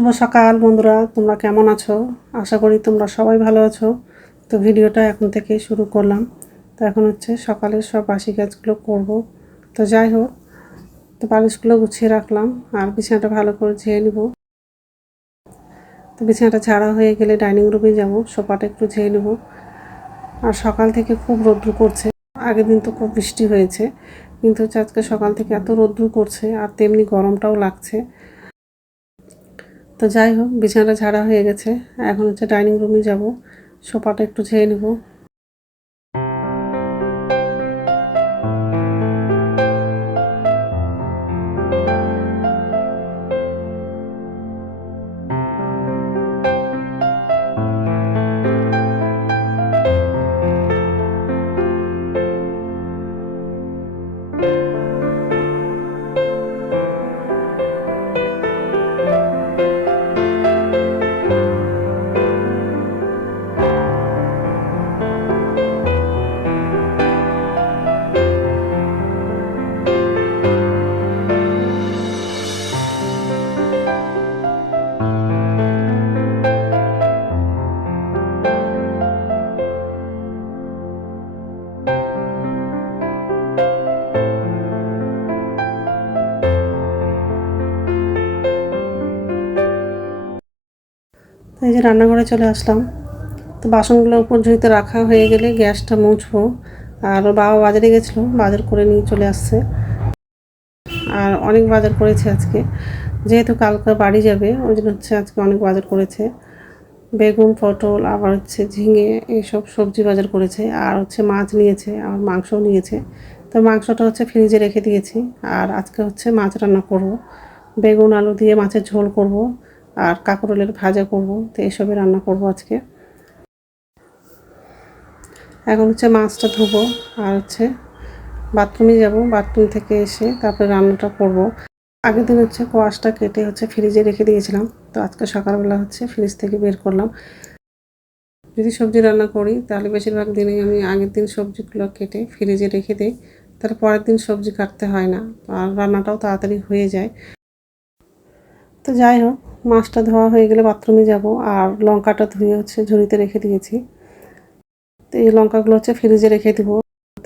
শুভ সকাল বন্ধুরা, তোমরা কেমন আছো? আশা করি তোমরা সবাই ভালো আছো। তো ভিডিওটা এখন থেকে শুরু করলাম। তো এখন হচ্ছে সকালের সব বাসি কাজগুলো করব। তো যাই হোক, তো বালিশগুলো গুছিয়ে রাখলাম আর বিছানাটা ভালো করে ঝেয়ে নিব। তো বিছানাটা ঝাড়া হয়ে গেলে ডাইনিং রুমে যাব, সোফাটা একটু ঝেয়ে নেব। আর সকাল থেকে খুব রৌদ্র করছে। আগের দিন তো খুব বৃষ্টি হয়েছে, কিন্তু হচ্ছে আজকে সকাল থেকে এত রৌদ্র করছে আর তেমনি গরমটাও লাগছে। তো যাই হোক বিছানাটা ঝাড়া হয়ে গেছে। এখন হচ্ছে ডাইনিং রুমে যাব। সোফাটা একটু ছেড়ে নেব। এই যে রান্নাঘরে চলে আসলাম। তো বাসনগুলো উপর ঝুঁইতে রাখা হয়ে গেলে গ্যাসটা মুছবো। আর বাবা বাজারে গেছিল, বাজার করে নিয়ে চলে আসছে। আর অনেক বাজার করেছে আজকে। যেহেতু কালকে বাড়ি যাবে, ওই জন্য হচ্ছে আজকে অনেক বাজার করেছে। বেগুন, পটল, আবার হচ্ছে ঝিঙে, এইসব সবজি বাজার করেছে। আর হচ্ছে মাছ নিয়েছে, আর মাংসও নিয়েছে। তো মাংসটা হচ্ছে ফ্রিজে রেখে দিয়েছি। আর আজকে হচ্ছে মাছ রান্না করব। বেগুন, আলু দিয়ে মাছের ঝোল করব। আর কাঁকরোলের ভাজা করব, তো এসবই রান্না করব আজকে। এখন হচ্ছে মাছটা ধুবো, আর হচ্ছে বাথরুমে যাব, বাথরুম থেকে এসে তারপরে রান্নাটা করব। আগের দিন হচ্ছে কোয়াশটা কেটে হচ্ছে ফ্রিজে রেখে দিয়েছিলাম, তো আজকে সকালবেলা হচ্ছে ফ্রিজ থেকে বের করলাম। যদি সবজি রান্না করি, তাহলে বেশিরভাগ দিনেই আমি আগের দিন সবজিগুলো কেটে ফ্রিজে রেখে দিই তার পরের দিন সবজি কাটতে হয় না, আর রান্নাটাও তাড়াতাড়ি হয়ে যায়। তো যাই হোক মাছটা ধোয়া হয়ে গেলে বাথরুমে যাব, আর লঙ্কাটা ধুয়ে হচ্ছে ঝুড়িতে রেখে দিয়েছি। তো এই লঙ্কাগুলো হচ্ছে ফ্রিজে রেখে দিব।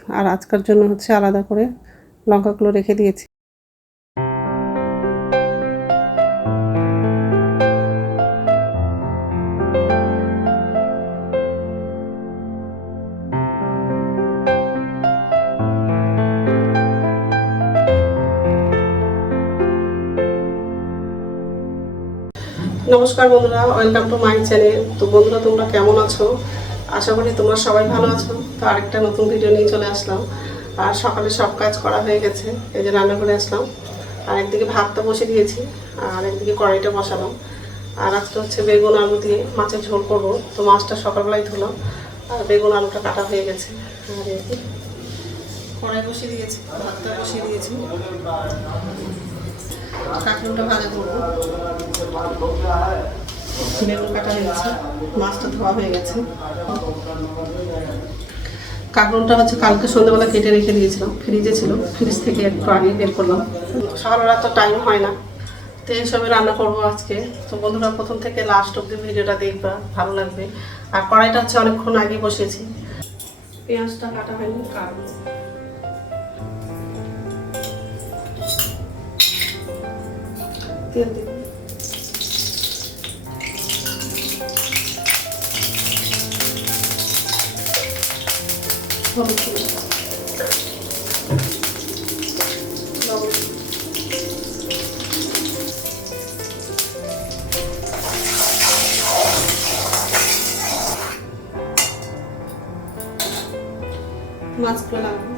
আর আজকার জন্য হচ্ছে আলাদা করে লঙ্কাগুলো রেখে দিয়েছি। নমস্কার বন্ধুরা ওয়েলকাম টু মাই চ্যানেল তো বন্ধুরা, তোমরা কেমন আছো? আশা করি তোমরা সবাই ভালো আছো। তো আরেকটা নতুন ভিডিও নিয়ে চলে আসলাম। আর সকালে সব কাজ করা হয়ে গেছে। এই যে রান্না করে আসলাম। আর একদিকে ভাতটা বসে দিয়েছি, আর একদিকে কড়াইটা বসালাম। আর আজকে হচ্ছে বেগুন আলু দিয়ে মাছের ঝোল করব। তো মাছটা সকালবেলায় ধুলাম, আর বেগুন আলুটা কাটা হয়ে গেছে। আর কড়াই বসিয়ে দিয়েছি, ভাতটা বসিয়ে দিয়েছি। কাঁকড়ুটা ভাজা করব। বেগুন কাটা হয়ে গেছে, মাছটা ধোয়া হয়ে গেছে। কাঁকড়টা হচ্ছে কালকে সন্ধ্যাবেলা কেটে রেখে দিয়েছিলাম, ফ্রিজে ছিল, ফ্রিজ থেকে একটু আগে বের করলাম। সকালবেলা তো টাইম হয় না। তো এইসবে রান্না করব আজকে। তো বন্ধুরা, প্রথম থেকে লাস্ট অব্দি ভিডিওটা দেখবা, ভালো লাগবে। আর কড়াইটা হচ্ছে অনেকক্ষণ আগে বসেছি পেঁয়াজটা কাটা হয়নি, কারণ তেল দিব হলুদ। মাছগুলো লাগবে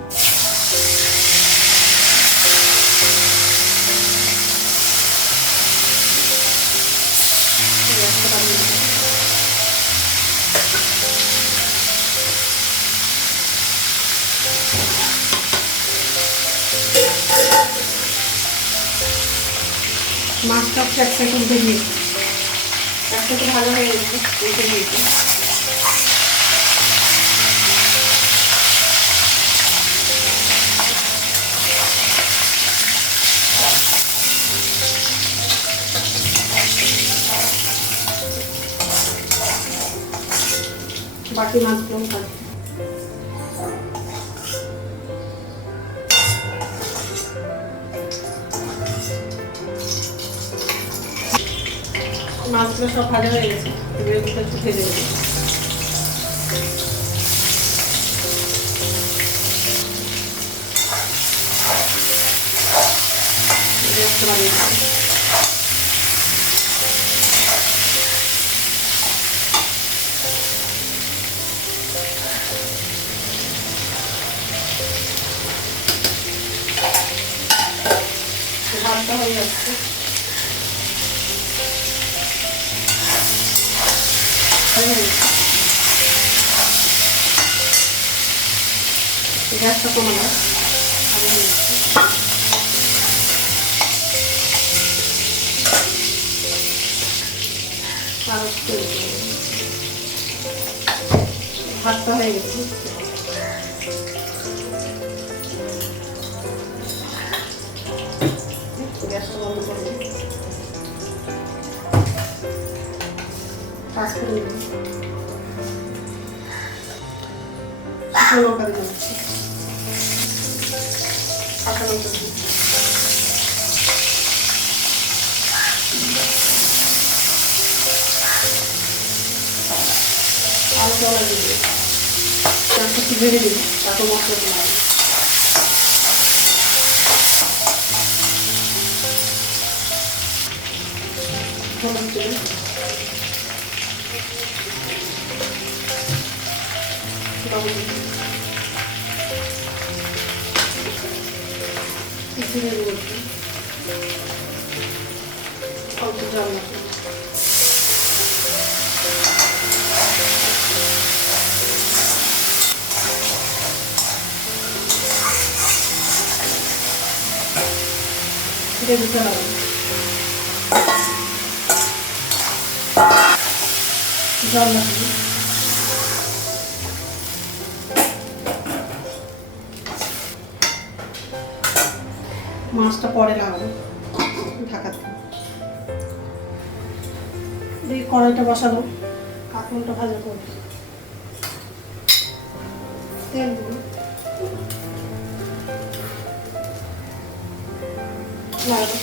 একসাথে উঠে দিয়েছি একসাথে ভালো হয়ে গেছে উঠে দিয়েছি বাকি মাছগুলো থাকবে মাছগুলো সব ভাজা হয়ে গেছে। এগুলো একটু ভেজে নেব। ভাতটা হয়ে যাচ্ছে। গ্যাসটা। আর একটু ভাতটা হয়ে গেছে পাঁচ করে নেব শুকনো লঙ্কা দিয়ে দিচ্ছি কাঁচা লঙ্কা দিই আলু জলা দিয়ে দিই তারপর একটু ভেজে দিই তারপর মশলাটা লাগবে হলুদ লবণ দিই জিরে গুঁড়ো দিই অল্প জল মশলা এটা দিতে মাছটা পরে লাগাবো। ঢাকাতে এই কড়াইটা বসাবো। কাঁকড়টা ভাজা করব। তেল লাগাবো।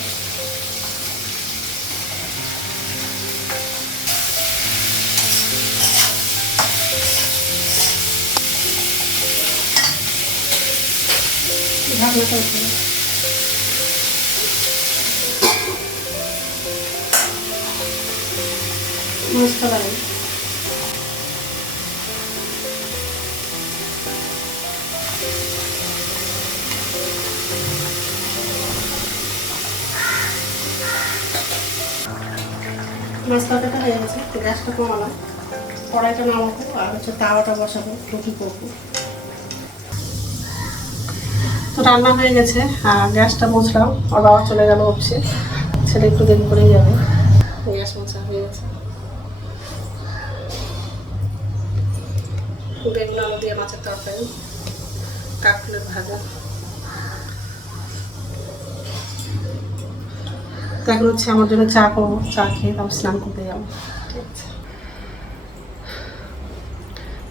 মাছটা লাগাবো মাছ তরকারিটা হয়ে গেছে গ্যাসটা কমালাম। কড়াইটা নামাবো, আর হচ্ছে তাওয়াটা বসাবো, রুটি করব। তো রান্না হয়ে গেছে, আর গ্যাসটা মুছলাম, আর বাবা চলে গেল অফিসে। ছেলে একটু দেরি করেই যাবে গ্যাস মোছা হয়ে গেছে বেগুন আলু দিয়ে মাছের তরকারি কাঁকড়ের ভাজা। তো এখন হচ্ছে আমার জন্য চা করব চা খেয়ে তারপর স্নান করতে যাব। ঠিক আছে।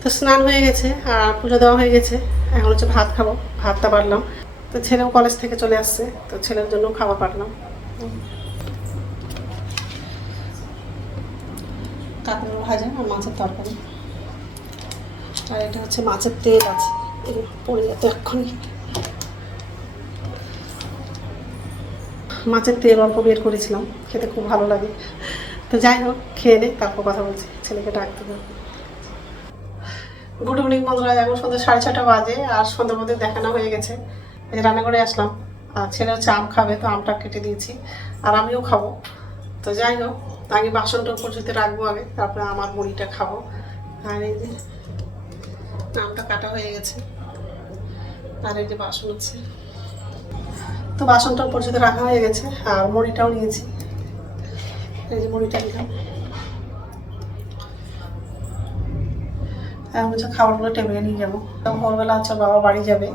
তো স্নান হয়ে গেছে আর পুজো দেওয়া হয়ে গেছে। এখন হচ্ছে ভাত খাব ভাতটা বাড়লাম। তো ছেলেও কলেজ থেকে চলে আসছে তো ছেলের জন্য খাবার পাঠলাম কাঁকড়ের ভাজা আর মাছের তরকারি। আর এটা হচ্ছে মাছের তেল আছে। পড়ে যেত এক্ষুনি মাছের তেল অল্প বের করেছিলাম, খেতে খুব ভালো লাগে। তো যাই হোক, খেয়ে নে, তারপর কথা বলছি, ছেলেকে ডাকতে হবে। গুড ইভিনিং বন্ধুরা, এখন সন্ধ্যে সাড়ে ছটা বাজে, আর সন্ধ্যের মধ্যে দেখানো হয়ে গেছে। রান্না করে আসলাম, আর ছেলে হচ্ছে আম খাবে, তো আমটা কেটে দিয়েছি, আর আমিও খাব। তো যাই হোক আগে বাসনটা উপর রাখব আগে, তারপরে আমার মুড়িটা খাব। আর এই যে আমটা কাটা হয়ে গেছে। আর এই যে বাসন আছে। তো বাসনটা যদি রাখা হয়ে গেছে, আর মুড়িটাও নিয়েছি। এই যে মুড়িটা নিলাম। হচ্ছে খাবারগুলো টেবিলে নিয়ে যাব। তো ভোরবেলা হচ্ছে বাবা বাড়ি যাবে।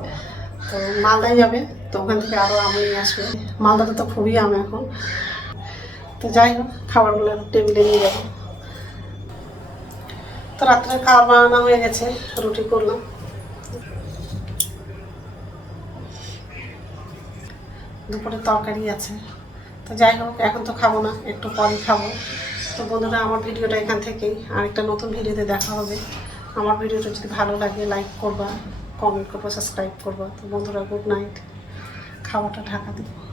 তো মালদায় যাবে, তো ওখান থেকে আরও আম নিয়ে আসবে। মালদাতে তো খুবই আম এখন। তো যাই হোক, খাবারগুলো টেবিলে নিয়ে যাব। তো রাত্রে খাওয়া বানানো হয়ে গেছে, রুটি করলাম। দুপুরে তরকারি আছে। তো যাই হোক, এখন তো খাব না, একটু পরে খাব। তো বন্ধুরা, আমার ভিডিওটা এখান থেকেই, আরেকটা নতুন ভিডিওতে দেখা হবে। আমার ভিডিওটা যদি ভালো লাগে লাইক করবা কমেন্ট করবা সাবস্ক্রাইব করবা। তো বন্ধুরা গুড নাইট খাওয়াটা ঢাকা দেবো